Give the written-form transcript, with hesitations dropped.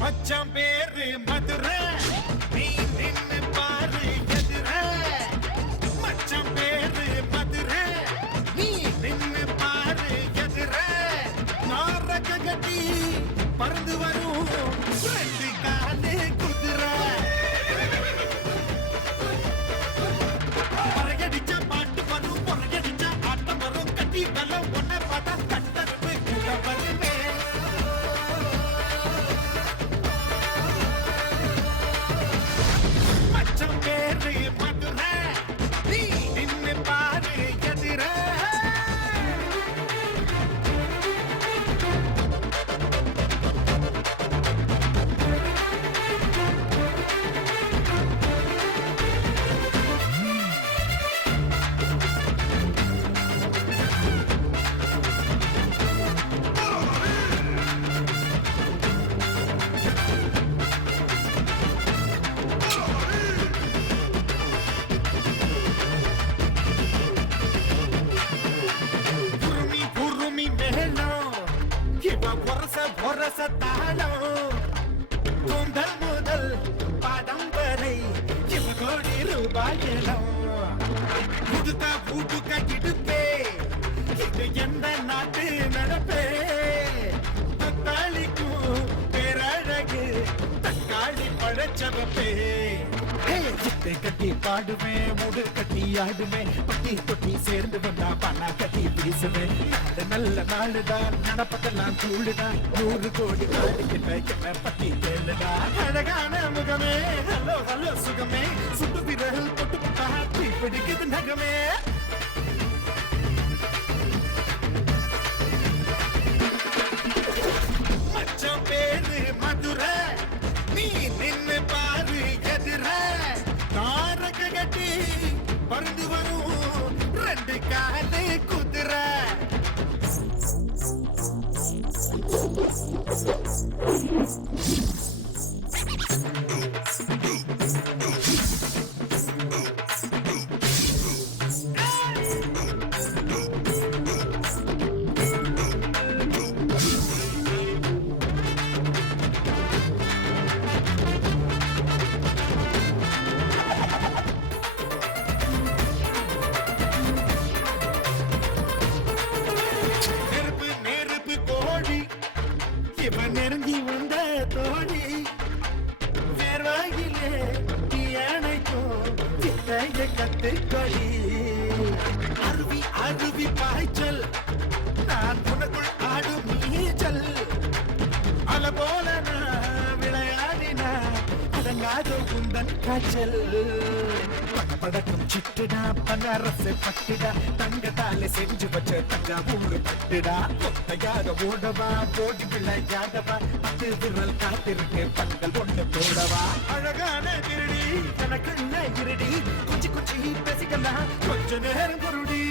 மச்சான் பேரு மதுரை, நீ நின்னு பாரு எதிரே. மச்சான் பேரு மதுரை, நீ நின்னு பாரு எதிரே. நாரக கட்டி பறந்து வரும் ரெண்டு காலு குதிரை. பறகடிச்சா பாட்டு வரும், பொறகடிச்சா ஆட்டம் வரும். கட்டி பலம் ஒன்ன பார்த்தா கட்டருப்பு கூட வருமே. மச்சான் பேரு மதுரை, நீ நின்னு பாரு எதிரே. குருமி குருமி மேளம், இவ பொரச தாளம். கூந்தல் முதல் பாதம் வரை இவ கோடி ரூபாயலம். புதுக்கா பூட்டுக்கா இடுப்பே, இது எந்த நாட்டு நடப்பே. தக்காளிக்கும் பேரழகு, தக்காளி பழச்சவப்பே. சிட்டை கட்டி பாடுவேன், முடு கட்டி ஆடுவேன். பட்டி தொட்டி சேர்ந்து வந்தா பண்ணா கட்டி வீசுவேன். நாடு நல்ல நாடுதான், நடப்பதெல்லாம் கூடுதான். 100 கோடி நாடுகிட்ட என்ன பட்டி கேளுடா. அழகான முகமே, ஹலோ ஹலோ சுகமே. சுட்டு விரல் தொட்டு புட்டா தீ பிடிக்குது நகமே. மச்சான் பேரு மதுரை, நீ நின்னு பாரு எதிரே. தாரக கட்டி பறந்து வரும் ரெண்டு காலு குதிரை. நெருப்பு நெருப்பு கோழி, இவன் நெருங்கி வந்த தோழி. வேர்வாயிலே நீ அணைக்கும் சித்தைய கத்துக்கொடி. அருவி அருவி பாய்ச்சல், நான் உனக்குள் ஆடும் நீச்சல். அல போல நான் விளையாடினா அடங்காத உந்தன் காய்ச்சல். படபடக்கும் சிட்டுடா, பனரசு பட்டுடா. தங்கத்தாலே செஞ்சு வச்ச தஞ்சாவூர் பட்டுடா. கொத்தையாக ஓடவா, ஓடி விளையாடவா. 10 விரல் காத்திருக்கு பந்தல் ஒண்ணு போடவா. அழகான திருடி, எனக்கு இருடி. குச்சி குச்சி பேசிக்கலாம் கொஞ்ச நேரம் பொருடி.